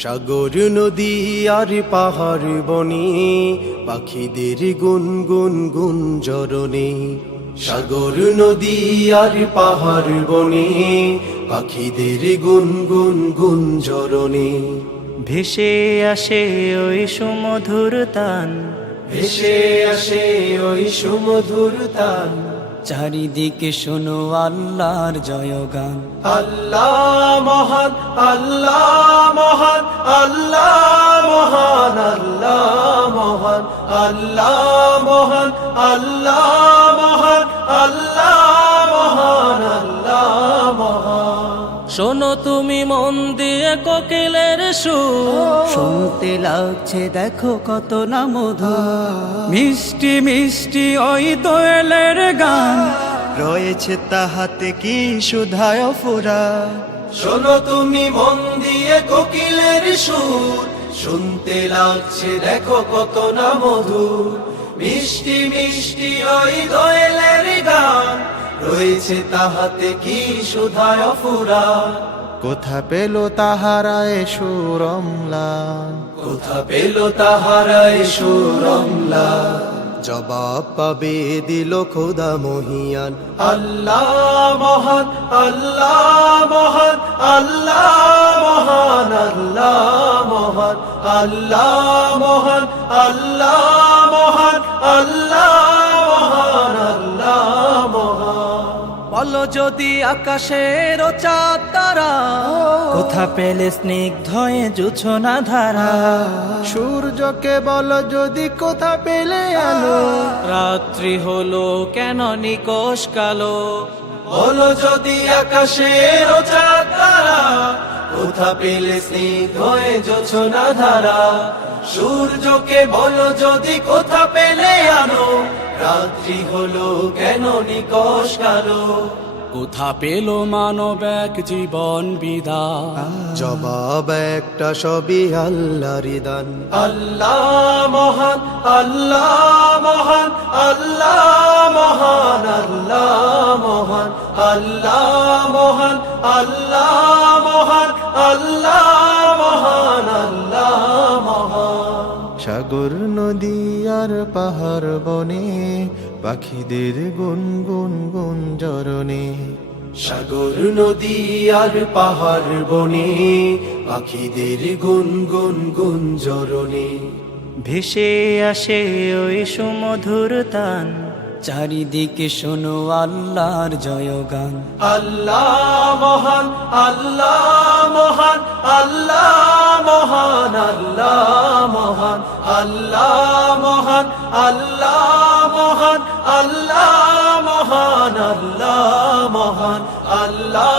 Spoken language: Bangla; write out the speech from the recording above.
সাগর নদী আর পাহাড় বনে পাখিদের গুনগুন গুঞ্জরণে। সাগর নদী আর পাহাড় বনে পাখিদের গুনগুন গুঞ্জরণে। ভেসে আসে ওই সুমধুর তান, ভেসে আসে ওই সুমধুর তান। চারিদিকে শোনো আল্লাহর জয়গান। আল্লাহ মহান, আল্লাহ মহান, আল্লাহ মহান, আল্লাহ মহান, আল্লাহ মহান, আল্লাহ মহান, আল্লাহ মহান, আল্লাহ মহান। শোনো তুমি মন দিয়ে কোকিলের সুর, শুনতে লাগছে দেখো কত না মধুর। মিষ্টি মিষ্টি ওই দোয়েলের গান, রয়েছে তাহাতে কি সুধায় ফুরা। শোনো তুমি মন দিয়ে কোকিলের সুর, শুনতে লাগছে দেখো কত না মধুর। মিষ্টি মিষ্টি ওই দোয়েলের গান, রয়েছে তাহাতে কি সুধায় ফুরা। কোথা পেল তাহারায় সুরমলান, কোথা পেল তাহারায় সুরমলা। জবাব পাবে দিল খোদা মহিয়ান। আল্লাহ মহান, আল্লাহ মহান, আল্লাহ মহান, আল্লাহ মহান, আল্লাহ মহান, আল্লাহ মহান, আল্লাহ মহান, আল্লাহ মহান। বলো যদি আকাশের চাঁদ তারা, কোথা পেলে স্নিগ্ধ জোছনা ধারা। সূর্যকে বল যদি কোথা পেলে আলো। রাত্রি হলো কেন নিকশ কালো, বলো যদি আকাশের চাঁদ তারা, কোথা পেলে স্নিগ্ধ হয়ে জোছনা ধারা। সূর্যকে বলো যদি কোথা পেলে আলো, রাত্রি হলো কেন নিকশ কালো। কোথা পেল মানব এক জীবন বিদায়। জবাব একটা সবই আল্লাহর দান। আল্লাহ মহান, আল্লাহ মহান, আল্লাহ মহান, আল্লাহ মহান, আল্লাহ মহান, আল্লাহ মহান, আল্লাহ মহান, আল্লাহ মহান। সাগর নদী আর পাহাড় বনে পাখিদের গুনগুন গুঞ্জরণে। সাগর নদী আর পাহাড় বনে পাখিদের গুনগুন গুঞ্জরণে। ভেসে আসে ওই সুমধুর তান, চারিদিকে শোনো আল্লাহর জয়গান। আল্লাহ মহান, আল্লাহ মহান, আল্লাহ মহান, আল্লাহ মহান, আল্লাহ মহান, আল্লাহ মহান, আল্লাহ মহান, আল্লাহ মহান, আল্লাহ।